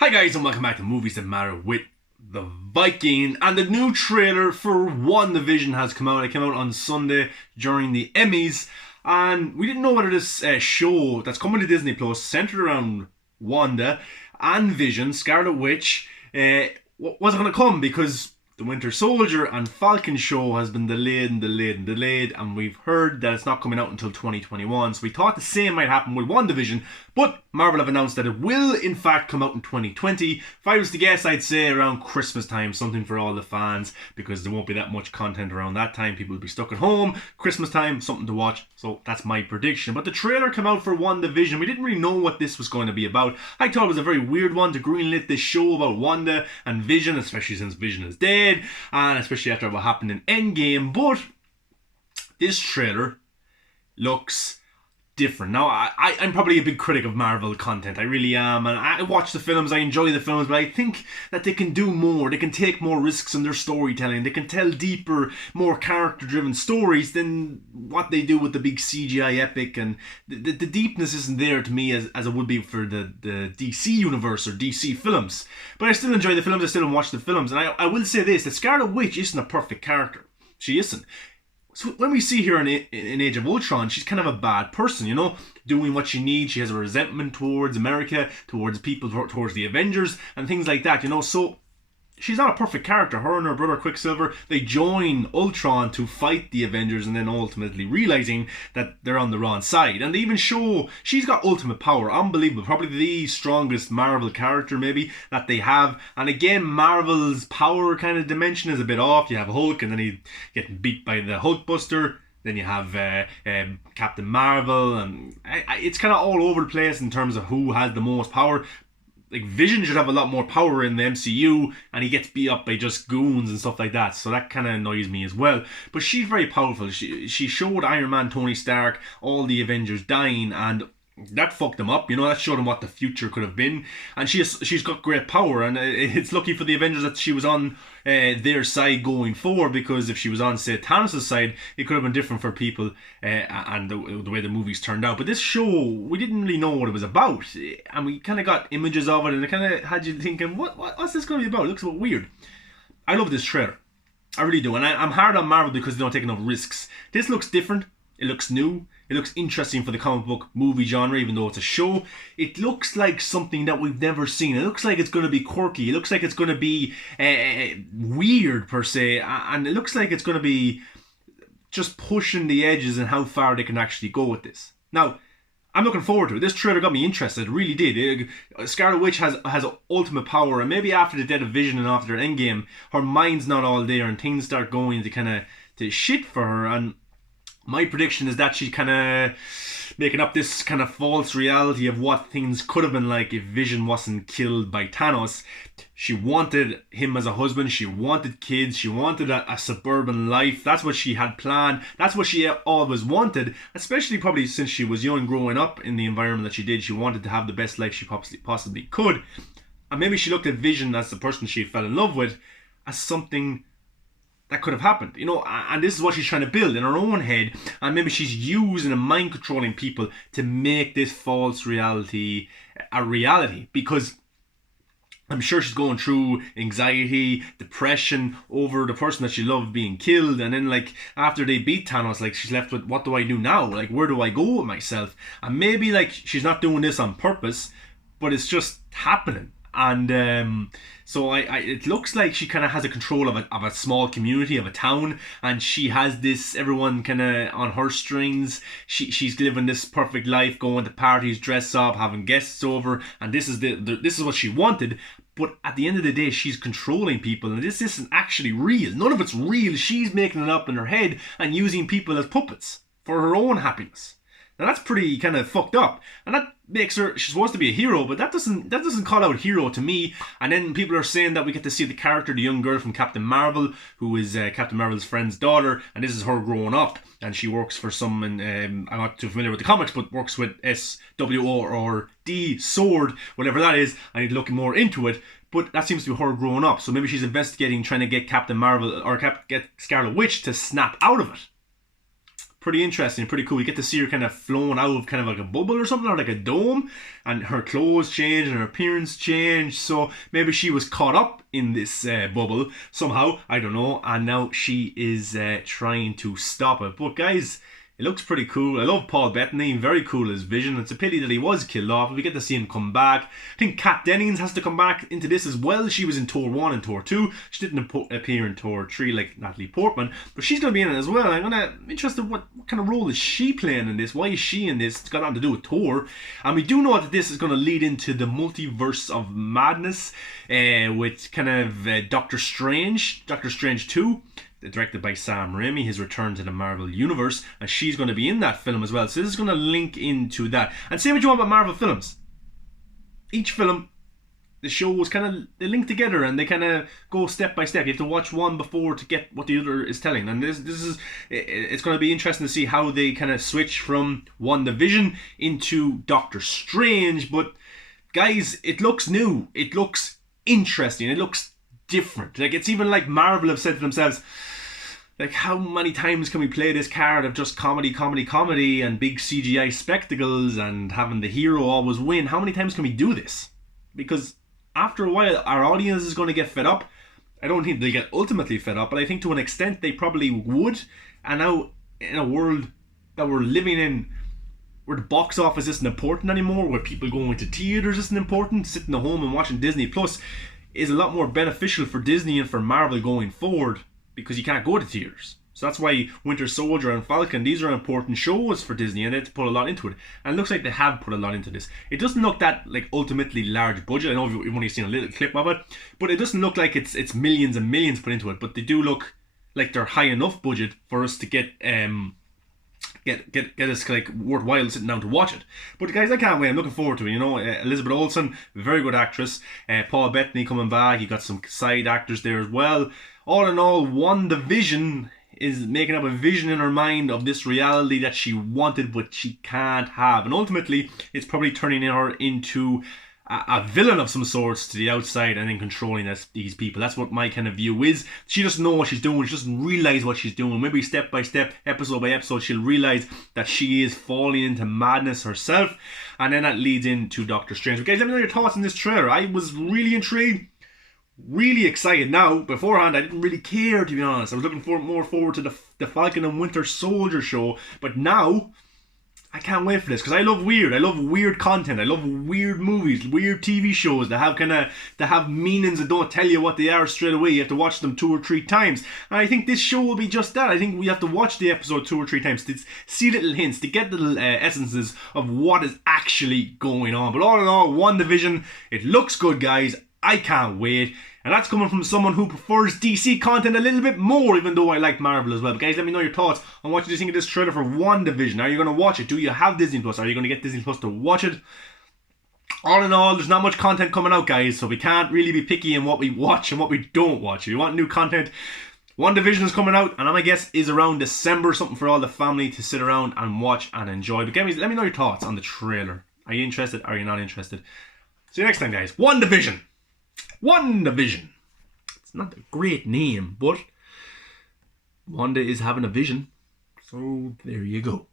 Hi guys and welcome back to Movies That Matter with the Viking, and the new trailer for WandaVision has come out. It came out on Sunday during the Emmys, and we didn't know whether this show that's coming to Disney Plus, centered around Wanda and Vision, Scarlet Witch, was going to come because the Winter Soldier and Falcon show has been delayed, and we've heard that it's not coming out until 2021. So we thought the same might happen with WandaVision, but Marvel have announced that it will in fact come out in 2020. If I was to guess, I'd say around Christmas time, something for all the fans, because there won't be that much content around that time. People will be stuck at home. Christmas time, something to watch. So that's my prediction. But the trailer came out for WandaVision. We didn't really know what this was going to be about. I thought it was a very weird one to greenlit this show about Wanda and Vision, especially since Vision is dead, and especially after what happened in Endgame. But this trailer looks different. Now, I'm probably a big critic of Marvel content. I really am. And I watch the films, I enjoy the films, but I think that they can do more. They can take more risks in their storytelling. They can tell deeper, more character-driven stories than what they do with the big CGI epic. And the deepness isn't there to me as it would be for the DC universe or DC films. But I still enjoy the films. I still watch the films. And I will say this, that Scarlet Witch isn't a perfect character. She isn't. So when we see her in Age of Ultron, she's kind of a bad person, you know, doing what she needs. She has a resentment towards America, towards people, towards the Avengers, and things like that, you know. So she's not a perfect character. Her and her brother Quicksilver, they join Ultron to fight the Avengers, and then ultimately realizing that they're on the wrong side. And they even show she's got ultimate power. Unbelievable. Probably the strongest Marvel character maybe that they have. And again, Marvel's power kind of dimension is a bit off. You have Hulk, and then he getting beat by the Hulkbuster. Then you have Captain Marvel, and it's kind of all over the place in terms of who has the most power. Like, Vision should have a lot more power in the MCU, and he gets beat up by just goons and stuff like that, so that kind of annoys me as well. But she's very powerful. She showed Iron Man, Tony Stark, all the Avengers dying, and that fucked them up, you know. That showed them what the future could have been. And she's got great power, and it's lucky for the Avengers that she was on their side going forward, because if she was on, say, Thanos' side, it could have been different for people, and the way the movies turned out. But this show, we didn't really know what it was about, and we kind of got images of it, and it kind of had you thinking, what's this going to be about? It looks a bit weird. I love this trailer. I really do. And I'm hard on Marvel because they don't take enough risks. This looks different. It looks new. It looks interesting for the comic book movie genre, even though it's a show. It looks like something that we've never seen. It looks like it's going to be quirky. It looks like it's going to be weird, per se. And it looks like it's going to be just pushing the edges and how far they can actually go with this. Now, I'm looking forward to it. This trailer got me interested. It really did. Scarlet Witch has ultimate power, and maybe after the death of Vision and after Endgame, her mind's not all there, and things start going to kind of to shit for her. And my prediction is that she's kind of making up this kind of false reality of what things could have been like if Vision wasn't killed by Thanos. She wanted him as a husband. She wanted kids. She wanted a suburban life. That's what she had planned. That's what she always wanted, especially probably since she was young, growing up in the environment that she did. She wanted to have the best life she possibly could. And maybe she looked at Vision as the person she fell in love with as something that could have happened, you know, and this is what she's trying to build in her own head, and maybe she's using and mind controlling people to make this false reality a reality, because I'm sure she's going through anxiety, depression over the person that she loved being killed, and then, like, after they beat Thanos, like, she's left with, what do I do now? Like, where do I go with myself? And maybe, like, she's not doing this on purpose, but it's just happening. And so it looks like she kind of has a control of a small community, of a town, and she has this, everyone kind of on her strings. She's living this perfect life, going to parties, dress up, having guests over, and this is what she wanted. But at the end of the day, she's controlling people, and this isn't actually real. None of it's real. She's making it up in her head and using people as puppets for her own happiness. Now that's pretty kind of fucked up, and that makes her, she's supposed to be a hero, but that doesn't call out hero to me. And then people are saying that we get to see the character, the young girl from Captain Marvel, who is Captain Marvel's friend's daughter, and this is her growing up, and she works for some, I'm not too familiar with the comics, but works with SWORD, Sword, whatever that is. I need to look more into it, but that seems to be her growing up. So maybe she's investigating, trying to get Captain Marvel, or get Scarlet Witch to snap out of it. pretty interesting, pretty cool. You get to see her kind of flown out of kind of like a bubble or something, or like a dome, and her clothes change and her appearance changed. So maybe she was caught up in this bubble somehow, I don't know, and now she is trying to stop it. But guys, it looks pretty cool. I love Paul Bettany, very cool as Vision. It's a pity that he was killed off. We get to see him come back. I think Kat Dennings has to come back into this as well. She was in Thor 1 and Thor 2. She didn't appear in Thor 3 like Natalie Portman, but she's going to be in it as well. I'm interested what kind of role is she playing in this? Why is she in this? It's got nothing to do with Thor. And we do know that this is going to lead into the multiverse of madness with kind of Doctor Strange 2. Directed by Sam Raimi, his return to the Marvel Universe, and she's going to be in that film as well. So this is going to link into that. And say what you want about Marvel films. Each film, the shows kind of, they link together and they kind of go step by step. You have to watch one before to get what the other is telling. And this is, it's going to be interesting to see how they kind of switch from WandaVision into Doctor Strange. But guys, it looks new. It looks interesting. It looks different. Like, it's even like Marvel have said to themselves, like, how many times can we play this card of just comedy and big CGI spectacles and having the hero always win? How many times can we do this? Because after a while, our audience is going to get fed up. I don't think they get ultimately fed up, but I think to an extent they probably would. And now, in a world that we're living in, where the box office isn't important anymore, where people going to theaters isn't important, sitting at home and watching Disney Plus is a lot more beneficial for Disney and for Marvel going forward, because you can't go to theaters. So that's why Winter Soldier and Falcon, these are important shows for Disney, and they have to put a lot into it. And it looks like they have put a lot into this. It doesn't look that like ultimately large budget. I know you've only seen a little clip of it, but it doesn't look like it's millions and millions put into it. But they do look like they're high enough budget for us to get us like worthwhile sitting down to watch it. But guys, I can't wait. I'm looking forward to it. You know, Elizabeth Olsen, very good actress. Paul Bettany coming back. You got some side actors there as well. All in all, WandaVision is making up a vision in her mind of this reality that she wanted but she can't have. And ultimately, it's probably turning her into a villain of some sorts to the outside and then controlling these people. That's what my kind of view is. She doesn't know what she's doing. She doesn't realise what she's doing. Maybe step by step, episode by episode, she'll realise that she is falling into madness herself. And then that leads into Doctor Strange. But guys, let me know your thoughts on this trailer. I was really intrigued. Really excited. Now, beforehand, I didn't really care, to be honest. I was looking more forward to the Falcon and Winter Soldier show. But now, I can't wait for this, because I love weird. I love weird content. I love weird movies, weird TV shows that have meanings that don't tell you what they are straight away. You have to watch them 2 or 3 times. And I think this show will be just that. I think we have to watch the episode 2 or 3 times to see little hints, to get little essences of what is actually going on. But all in all, WandaVision, it looks good, guys. I can't wait. And that's coming from someone who prefers DC content a little bit more, even though I like Marvel as well. But guys, let me know your thoughts on what you think of this trailer for WandaVision. Are you going to watch it? Do you have Disney Plus? Are you going to get Disney Plus to watch it? All in all, there's not much content coming out, guys, so we can't really be picky in what we watch and what we don't watch. If you want new content, WandaVision is coming out, and my guess is around December, something for all the family to sit around and watch and enjoy. But guys, let me know your thoughts on the trailer. Are you interested? Are you not interested? See you next time, guys. WandaVision. WandaVision. It's not a great name, but Wanda is having a vision. So there you go.